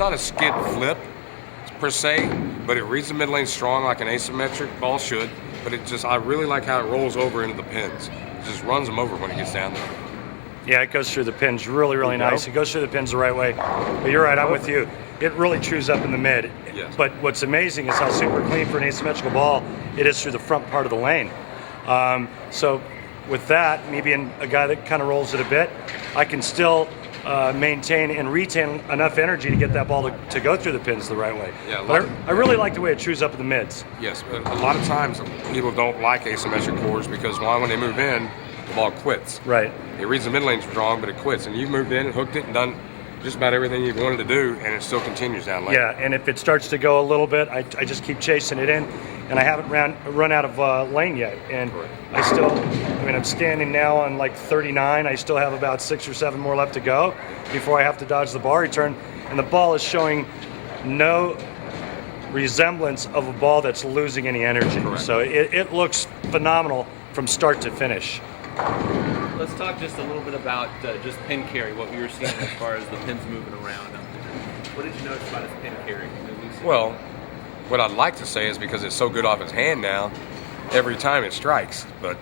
not a skid flip per se, but it reads the mid lane strong like an asymmetric ball should. But I really like how it rolls over into the pins. It just runs them over when it gets down there. Yeah, it goes through the pins really, really nice. It goes through the pins the right way. But you're right, I'm with you. It really chews up in the mid. Yes. But what's amazing is how super clean for an asymmetrical ball it is through the front part of the lane. So with that, me being a guy that kind of rolls it a bit, I can still maintain and retain enough energy to get that ball to go through the pins the right way. Yeah, but I really like the way it chews up in the mids. Yes, but a lot of times people don't like asymmetric cores because when they move in, the ball quits. Right. It reads the mid lane strong, but it quits. And you've moved in and hooked it and done just about everything you've wanted to do, and it still continues down lane. Yeah, and if it starts to go a little bit, I just keep chasing it in, and I haven't run out of lane yet. And Correct. I'm standing now on like 39. I still have about 6 or 7 more left to go before I have to dodge the ball return. And the ball is showing no resemblance of a ball that's losing any energy. Correct. So it looks phenomenal from start to finish. Let's talk just a little bit about just pin carry, what we were seeing as far as the pins moving around. What did you notice about his pin carry? Well, what I'd like to say is because it's so good off his hand now, every time it strikes. But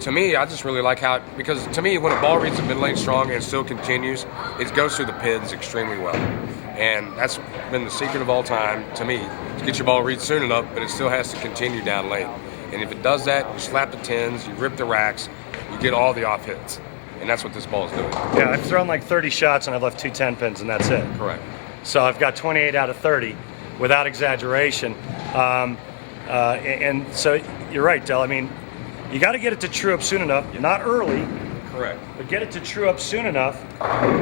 to me, I just really like how, because to me, when a ball reads the mid lane strong and still continues, it goes through the pins extremely well. And that's been the secret of all time, to me, to get your ball read soon enough, but it still has to continue down lane. And if it does that, you slap the tins, you rip the racks, you get all the off hits. And that's what this ball is doing. Yeah, I've thrown like 30 shots and I've left 2 10 pins, and that's it. Correct. So I've got 28 out of 30, without exaggeration. And so you're right, Del. I mean, you got to get it to true up soon enough, not early. Correct. But get it to true up soon enough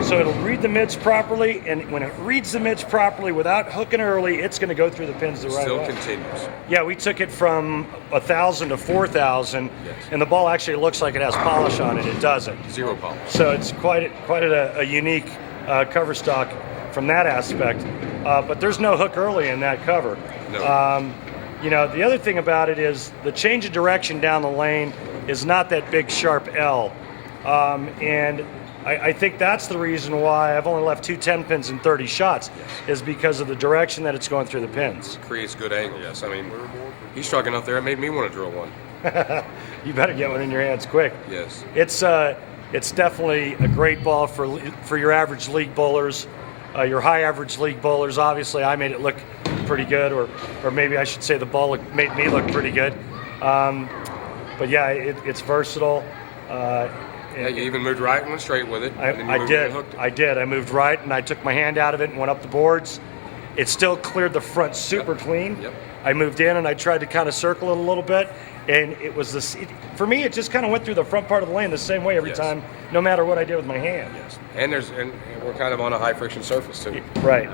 so it'll read the mids properly, and when it reads the mids properly without hooking early, it's going to go through the pins the right way. Still continues. Yeah, we took it from 1,000 to 4,000, Yes. and the ball actually looks like it has polish on it. It doesn't. Zero polish. So it's quite a unique cover stock from that aspect. But there's no hook early in that cover. No. The other thing about it is the change of direction down the lane is not that big sharp L. And I think that's the reason why I've only left 2 10 pins in 30 shots, is because of the direction that it's going through the pins. Creates good angle, yes. I mean, he struck enough there, it made me want to drill one. You better get one in your hands quick. Yes. It's definitely a great ball for your average league bowlers, your high average league bowlers. Obviously, I made it look pretty good, or maybe I should say the ball made me look pretty good. But yeah, it's versatile. Yeah, you even moved right and went straight with it. I did. I moved right and I took my hand out of it and went up the boards. It still cleared the front super clean. Yep. I moved in and I tried to kind of circle it a little bit, and it was this. For me, it just kind of went through the front part of the lane the same way every Yes. time, no matter what I did with my hand. Yes. And we're kind of on a high friction surface too. Right.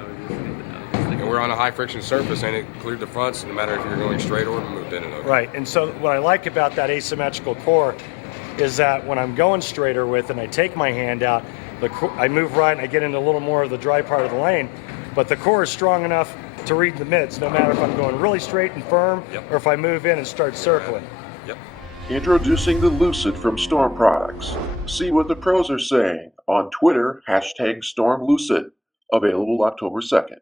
And we're on a high friction surface, and it cleared the fronts, no matter if you're going straight or moved in and over. Right. And so what I like about that asymmetrical core is that when I'm going straighter with and I take my hand out, I move right and I get into a little more of the dry part of the lane, but the core is strong enough to read the mids, no matter if I'm going really straight and firm, Yep. or if I move in and start circling. Yep. Introducing the Lucid from Storm Products. See what the pros are saying on Twitter, #StormLucid. Available October 2nd.